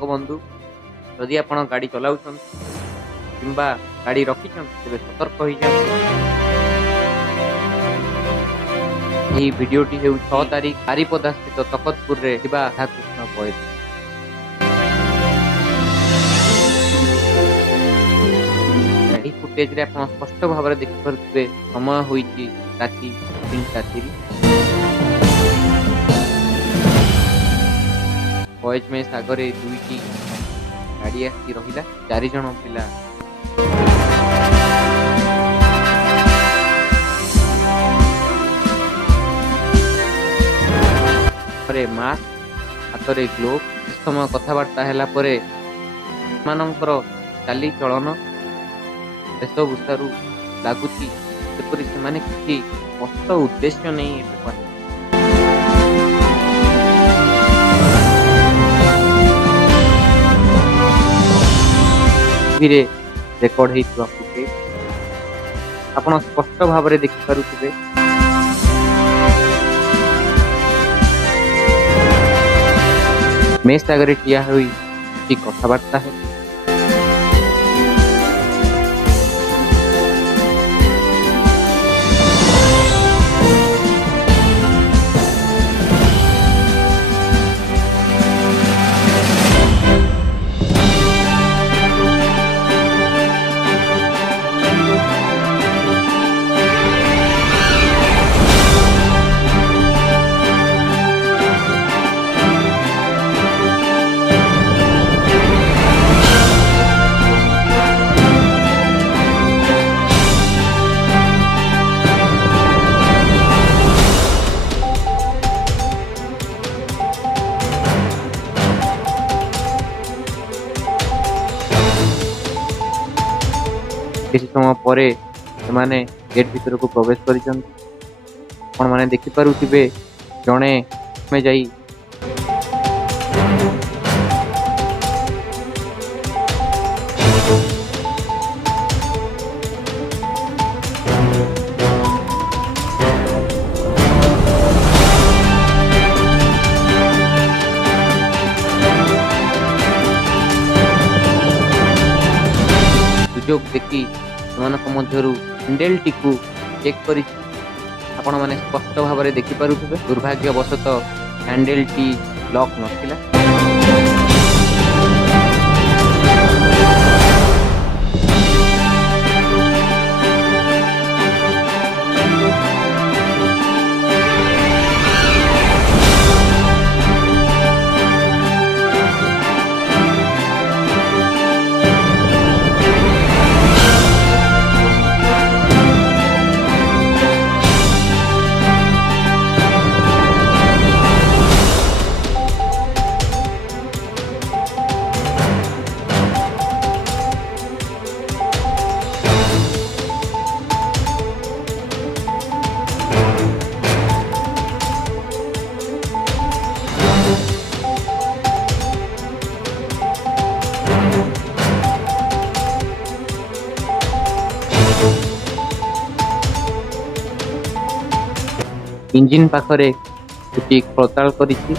ଚାଳକ बंधु जदि आपण गाड़ी चलाउछन किंबा गाड़ी रखिछन तेबे सतर्क होई जाओ। ଏହି ଭିଡିଓଟି ହେଉଛି 6 ତାରିଖ ବାରିପଦା ସ୍ଥିତ ତକତପୁରରେ ଥିବା ରାଧାକୃଷ୍ଣ ବୈଦ। ଏହି ଫୁଟେଜରେ ଆପଣ ସ୍ପଷ୍ଟ ଭାବରେ ଦେଖିପାରୁଥିବେ ସମୟ ହୋଇଛି ରାତି 3:30। ବଏଜ ମେସ୍ ଆଗରେ ଦୁଇଟି ଗାଡ଼ି ଆସି ରହିଲା, 4 ଜଣ ପିଲା ମାସ୍କ ହାତରେ ଗ୍ଲୋଭ୍ ସମୟ କଥାବାର୍ତ୍ତା ହେଲା ପରେ ସେମାନଙ୍କର ଚାଲିଚଳନ ବେଶଭୂଷାରୁ ଲାଗୁଛି ଯେପରି ସେମାନେ କିଛି ସ୍ପଷ୍ଟ ଉଦ୍ଦେଶ୍ୟ ନେଇ ଏଠାକୁ ଆସିଛନ୍ତି। ଟିଭିରେ ରେକର୍ଡ ହେଇଥିବା ଫୁଟେଜ୍ ଆପଣ ସ୍ପଷ୍ଟ ଭାବରେ ଦେଖିପାରୁଥିବେ। मेस आगे ठिया हुई कथबार्ता है। किसी समय पर से गेट भीतर को प्रवेश कर देखिपे जड़े जाई सुजोग देखी मध्यरु हैंडल टी को चेक कर आपण मैंने स्पष्ट भाव में देखिपे। दुर्भाग्यवशतः हैंडल टी लॉक नथिला। इंजिन पाखरे गोटे खड़ताल करिछि।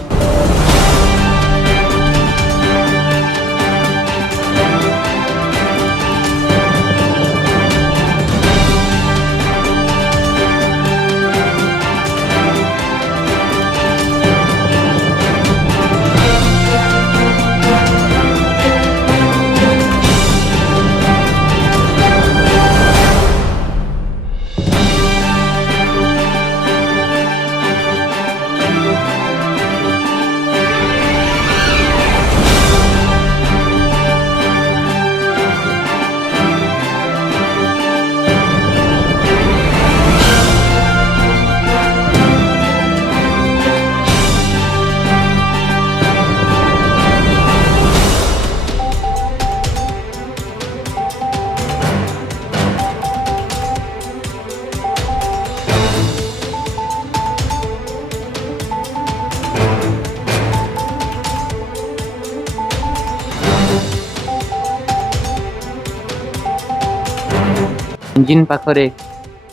इंजिन पाखरे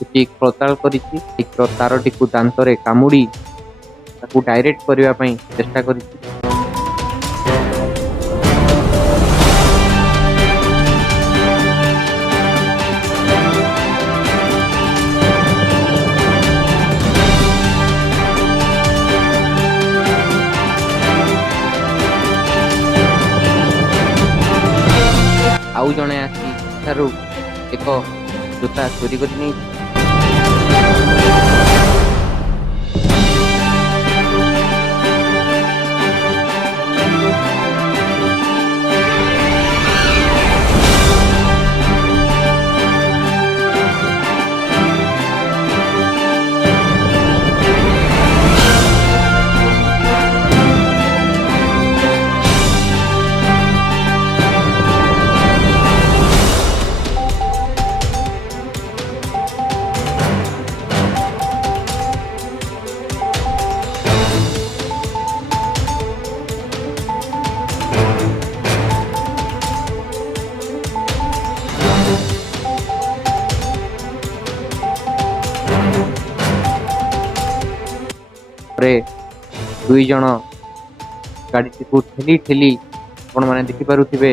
गोटे खड़ताल करिछि। तारटी को दांतरे कामुड़ी ताकू डायरेक्ट करने चेष्टा करिछि। ଆଉ ଜଣେ ଆସି ଠାରୁ ଏକ ଜୋତା ଚୋରି କରି ନେଇ ପରେ ଦୁଇ ଜଣ ଗାଡ଼ିଟିକୁ ଠେଲି ଠେଲି ଆପଣମାନେ ଦେଖିପାରୁଥିବେ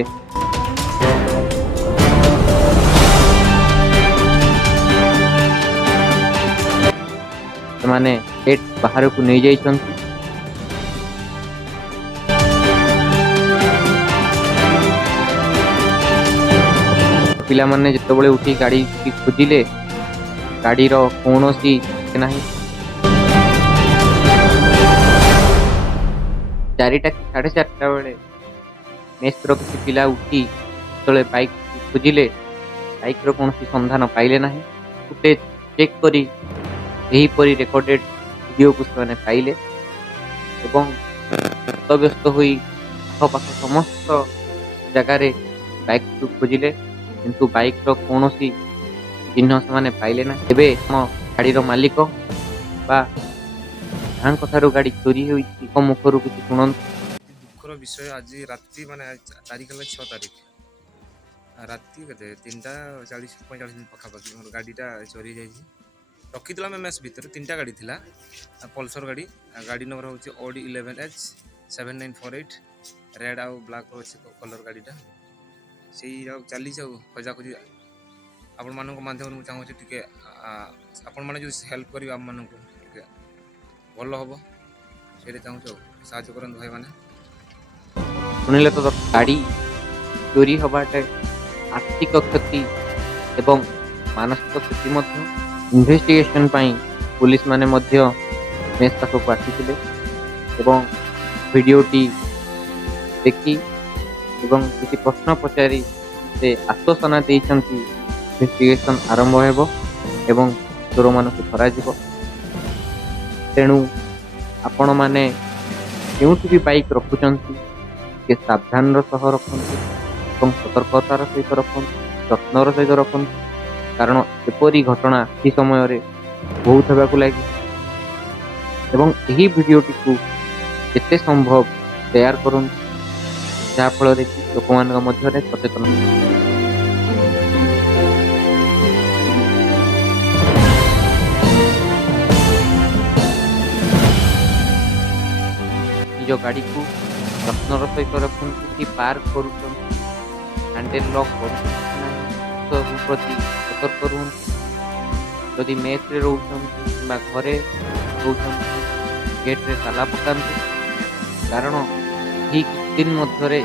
ସେମାନେ ଗେଟ୍ ବାହାରକୁ ନେଇଯାଇଛନ୍ତି। ପିଲାମାନେ ଯେତେବେଳେ ଉଠି ଗାଡ଼ି ଖୋଜିଲେ ଗାଡ଼ିର କୌଣସି ନାହିଁ। 4ଟା କି 4:30 ବେଳେ ମେସ୍ର କିଛି ପିଲା ଉଠି ଯେତେବେଳେ ବାଇକ୍ ଖୋଜିଲେ ବାଇକ୍ର କୌଣସି ସନ୍ଧାନ ପାଇଲେ ନାହିଁ। ଫୁଟେଜ୍ ଚେକ୍ କରି ଏହିପରି ରେକର୍ଡେଡ୍ ଭିଡ଼ିଓକୁ ସେମାନେ ପାଇଲେ ଏବଂ ହତବ୍ୟସ୍ତ ହୋଇ ଆଖପାଖ ସମସ୍ତ ଜାଗାରେ ବାଇକ୍କୁ ଖୋଜିଲେ, କିନ୍ତୁ ବାଇକ୍ର କୌଣସି ଚିହ୍ନ ସେମାନେ ପାଇଲେ ନାହିଁ। ଏବେ ଆମ ଗାଡ଼ିର ମାଲିକ ବା ଯାହାଙ୍କ ଠାରୁ ଗାଡ଼ି ଚୋରି ହୋଇଛି ତାଙ୍କ ମୁଖରୁ କିଛି ଶୁଣନ୍ତୁ। ଦୁଃଖର ବିଷୟ, ଆଜି ରାତି ମାନେ ତାରିଖ ହେଲା 6 ତାରିଖ ରାତି କେତେ 3:40-45 ପାଖାପାଖି ମୋର ଗାଡ଼ିଟା ଚୋରି ହେଇଯାଇଛି। ରଖିଥିଲା ଆମେ ମେସ୍ ଭିତରେ 3ଟା ଗାଡ଼ି ଥିଲା, ପଲ୍ସର ଗାଡ଼ି। ଗାଡ଼ି ନମ୍ବର ହେଉଛି OD 11H7948 ରେଡ଼୍ ଆଉ ବ୍ଲାକ୍ ଅଛି କଲର୍ ଗାଡ଼ିଟା। ସେଇ ଆଉ ଚାଲିଛି ଆଉ ଖୋଜାଖୋଜି। ଆପଣମାନଙ୍କ ମାଧ୍ୟମରେ ମୁଁ ଚାହୁଁଛି ଟିକେ ଆପଣମାନେ ଯଦି ହେଲ୍ପ କରିବେ ଆମମାନଙ୍କୁ ଟିକେ ଭଲ ହେବ, ସେଇଟା ଚାହୁଁଛୁ ଆଉ ସାହାଯ୍ୟ କରନ୍ତୁ ଭାଇମାନେ। ଶୁଣିଲେ ତ ଗାଡ଼ି ଚୋରି ହେବାଟା ଆର୍ଥିକ କ୍ଷତି ଏବଂ ମାନସିକ କ୍ଷତି ମଧ୍ୟ। ଇନଭେଷ୍ଟିଗେସନ୍ ପାଇଁ ପୁଲିସ ମାନେ ମଧ୍ୟ ମେସ୍ ପାଖକୁ ଆସିଥିଲେ ଏବଂ ଭିଡ଼ିଓଟି ଦେଖି ଏବଂ କିଛି ପ୍ରଶ୍ନ ପଚାରି ସେ ଆଶ୍ୱାସନା ଦେଇଛନ୍ତି ଇନଭେଷ୍ଟିଗେସନ୍ ଆରମ୍ଭ ହେବ ଏବଂ ଚୋରମାନଙ୍କୁ ଧରାଯିବ। ତେଣୁ ଆପଣମାନେ କେଉଁଠି ବି ବାଇକ୍ ରଖୁଛନ୍ତି ଟିକେ ସାବଧାନର ସହ ରଖନ୍ତୁ ଏବଂ ସତର୍କତାର ସହିତ ରଖନ୍ତୁ, ଯତ୍ନର ସହିତ ରଖନ୍ତୁ, କାରଣ ଏପରି ଘଟଣା ଏହି ସମୟରେ ବହୁତ ହେବାକୁ ଲାଗିଛି। ଏବଂ ଏହି ଭିଡ଼ିଓଟିକୁ ଯେତେ ସମ୍ଭବ ସେୟାର କରନ୍ତୁ, ଯାହାଫଳରେ କି ଲୋକମାନଙ୍କ ମଧ୍ୟରେ ସଚେତନ ନିଜ ଗାଡ଼ିକୁ ଯତ୍ନର ସହିତ ରଖନ୍ତୁ। କି ପାର୍କ କରୁଛନ୍ତି, ହ୍ୟାଣ୍ଡେଲ୍ ଲକ୍ କରୁଛନ୍ତି ନାହିଁ ସବୁ ପ୍ରତି ସତର୍କ ରୁହନ୍ତୁ। ଯଦି ମେସ୍ରେ ରହୁଛନ୍ତି କିମ୍ବା ଘରେ ରହୁଛନ୍ତି ଗେଟ୍ରେ ତାଲା ପକାନ୍ତୁ, କାରଣ ଏହି କିଛି ଦିନ ମଧ୍ୟରେ